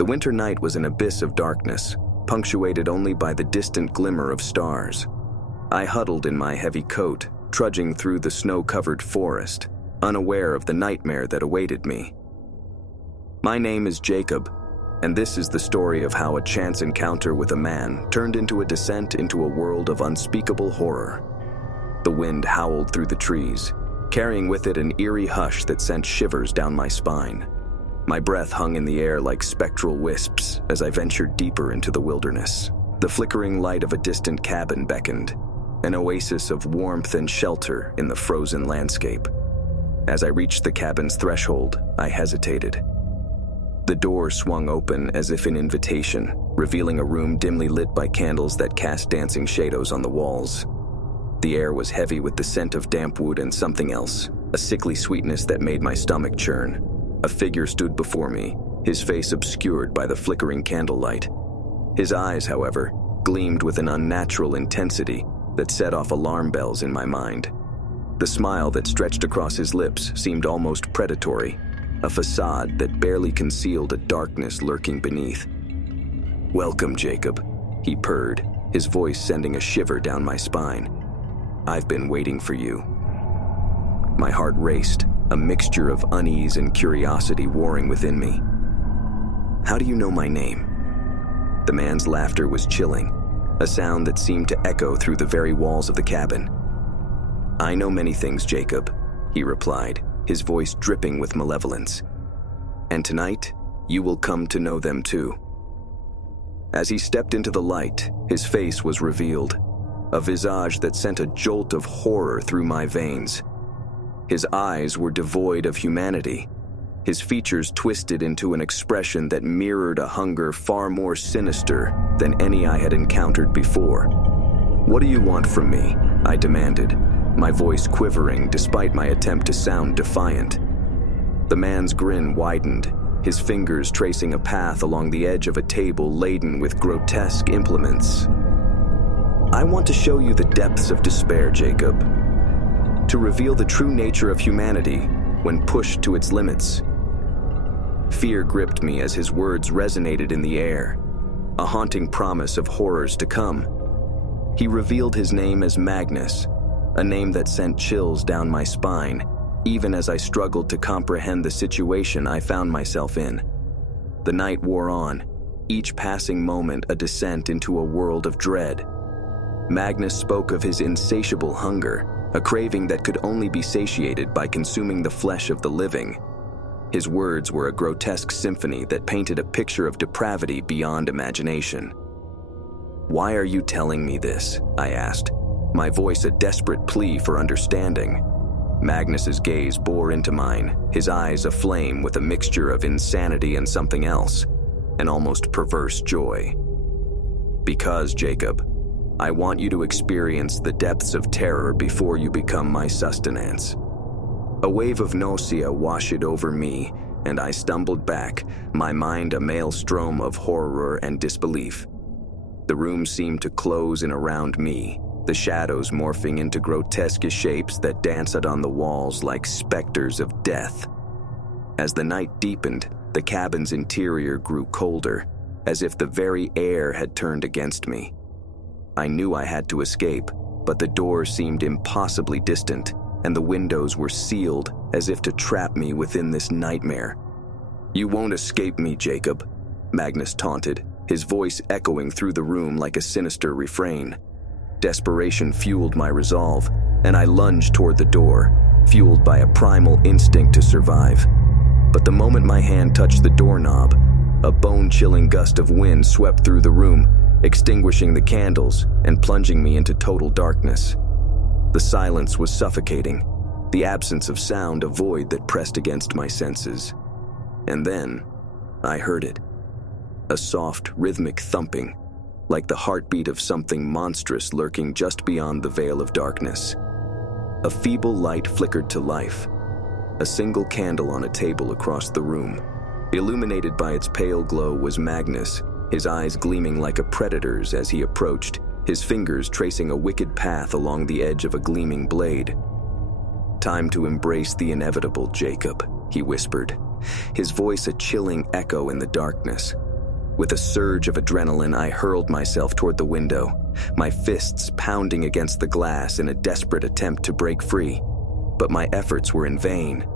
The winter night was an abyss of darkness, punctuated only by the distant glimmer of stars. I huddled in my heavy coat, trudging through the snow-covered forest, unaware of the nightmare that awaited me. My name is Jacob, and this is the story of how a chance encounter with a man turned into a descent into a world of unspeakable horror. The wind howled through the trees, carrying with it an eerie hush that sent shivers down my spine. My breath hung in the air like spectral wisps as I ventured deeper into the wilderness. The flickering light of a distant cabin beckoned, an oasis of warmth and shelter in the frozen landscape. As I reached the cabin's threshold, I hesitated. The door swung open as if in invitation, revealing a room dimly lit by candles that cast dancing shadows on the walls. The air was heavy with the scent of damp wood and something else, a sickly sweetness that made my stomach churn. A figure stood before me, his face obscured by the flickering candlelight. His eyes, however, gleamed with an unnatural intensity that set off alarm bells in my mind. The smile that stretched across his lips seemed almost predatory, a facade that barely concealed a darkness lurking beneath. "Welcome, Jacob," he purred, his voice sending a shiver down my spine. "I've been waiting for you." My heart raced, a mixture of unease and curiosity warring within me. "How do you know my name?" The man's laughter was chilling, a sound that seemed to echo through the very walls of the cabin. "I know many things, Jacob," he replied, his voice dripping with malevolence. "And tonight, you will come to know them too." As he stepped into the light, his face was revealed, a visage that sent a jolt of horror through my veins. His eyes were devoid of humanity, his features twisted into an expression that mirrored a hunger far more sinister than any I had encountered before. "What do you want from me?" I demanded, my voice quivering despite my attempt to sound defiant. The man's grin widened, his fingers tracing a path along the edge of a table laden with grotesque implements. "I want to show you the depths of despair, Jacob. To reveal the true nature of humanity when pushed to its limits." Fear gripped me as his words resonated in the air, a haunting promise of horrors to come. He revealed his name as Magnus, a name that sent chills down my spine, even as I struggled to comprehend the situation I found myself in. The night wore on, each passing moment a descent into a world of dread. Magnus spoke of his insatiable hunger, a craving that could only be satiated by consuming the flesh of the living. His words were a grotesque symphony that painted a picture of depravity beyond imagination. "Why are you telling me this?" I asked, my voice a desperate plea for understanding. Magnus's gaze bore into mine, his eyes aflame with a mixture of insanity and something else, an almost perverse joy. "Because, Jacob, I want you to experience the depths of terror before you become my sustenance." A wave of nausea washed over me, and I stumbled back, my mind a maelstrom of horror and disbelief. The room seemed to close in around me, the shadows morphing into grotesque shapes that danced on the walls like specters of death. As the night deepened, the cabin's interior grew colder, as if the very air had turned against me. I knew I had to escape, but the door seemed impossibly distant, and the windows were sealed as if to trap me within this nightmare. "You won't escape me, Jacob," Magnus taunted, his voice echoing through the room like a sinister refrain. Desperation fueled my resolve, and I lunged toward the door, fueled by a primal instinct to survive. But the moment my hand touched the doorknob, a bone-chilling gust of wind swept through the room, extinguishing the candles and plunging me into total darkness. The silence was suffocating, the absence of sound a void that pressed against my senses. And then, I heard it. A soft, rhythmic thumping, like the heartbeat of something monstrous lurking just beyond the veil of darkness. A feeble light flickered to life, a single candle on a table across the room. Illuminated by its pale glow was Magnus, his eyes gleaming like a predator's as he approached, his fingers tracing a wicked path along the edge of a gleaming blade. "Time to embrace the inevitable, Jacob," he whispered, his voice a chilling echo in the darkness. With a surge of adrenaline, I hurled myself toward the window, my fists pounding against the glass in a desperate attempt to break free. But my efforts were in vain,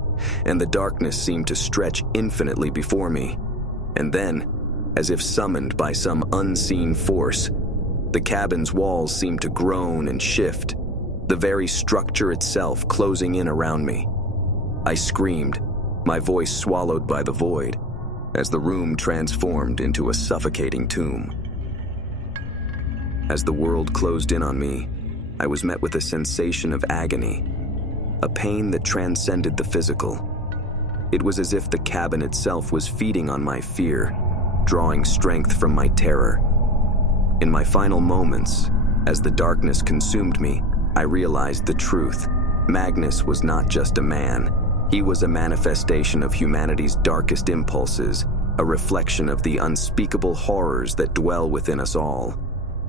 and the darkness seemed to stretch infinitely before me. And then, as if summoned by some unseen force, the cabin's walls seemed to groan and shift, the very structure itself closing in around me. I screamed, my voice swallowed by the void, as the room transformed into a suffocating tomb. As the world closed in on me, I was met with a sensation of agony, a pain that transcended the physical. It was as if the cabin itself was feeding on my fear, drawing strength from my terror. In my final moments, as the darkness consumed me, I realized the truth. Magnus was not just a man. He was a manifestation of humanity's darkest impulses, a reflection of the unspeakable horrors that dwell within us all.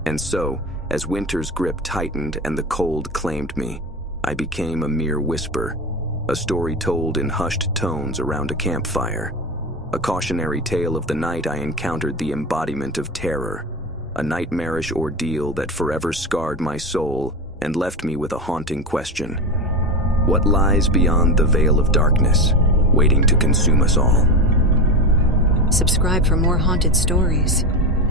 And so, as winter's grip tightened and the cold claimed me, I became a mere whisper, a story told in hushed tones around a campfire, a cautionary tale of the night I encountered the embodiment of terror, a nightmarish ordeal that forever scarred my soul and left me with a haunting question. What lies beyond the veil of darkness, waiting to consume us all? Subscribe for more haunted stories.